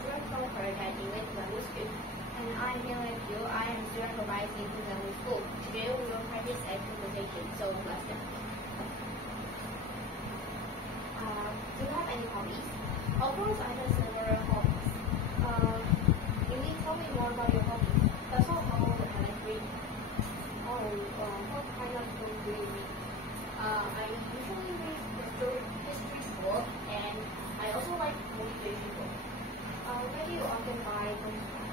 student from Paradigm English Language School. And I'm here with you. I am a student of IC English Language School. Today we will practice a conversation. So let's go. Do you have any hobbies? Of course, I have several hobbies. Can you tell me more about your hobbies? First of all, I like reading. What kind of book do you read? I usually read history book, and I also like motivation books. Where do you often buy books from?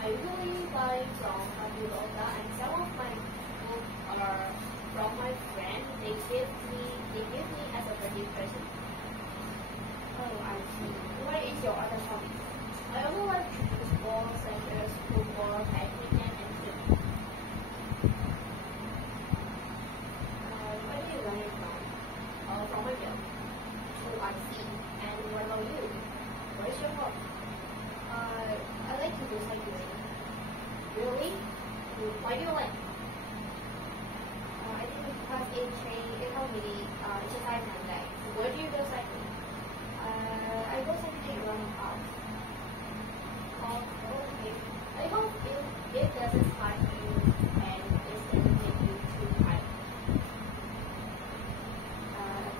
I usually buy from Biblioteca, and some of my books are from my friend. They give me as a birthday present. Oh, I see. What is your other hobby? I also like to do sports such as football, badminton, and swimming. Where do you learn it from? From my job. So I see. And what about you? What is your hobby? I like to do cycling. Really? Why do you like it? I think because it helps me exercise my legs. Where do you go cycling? I go cycling around the house. Oh, okay. I hope it doesn't hurt you and it doesn't make you too tired.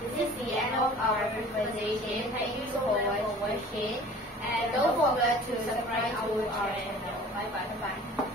This is the end of our conversation. Thank you so much for watching. And don't forget to subscribe to our channel. Bye bye.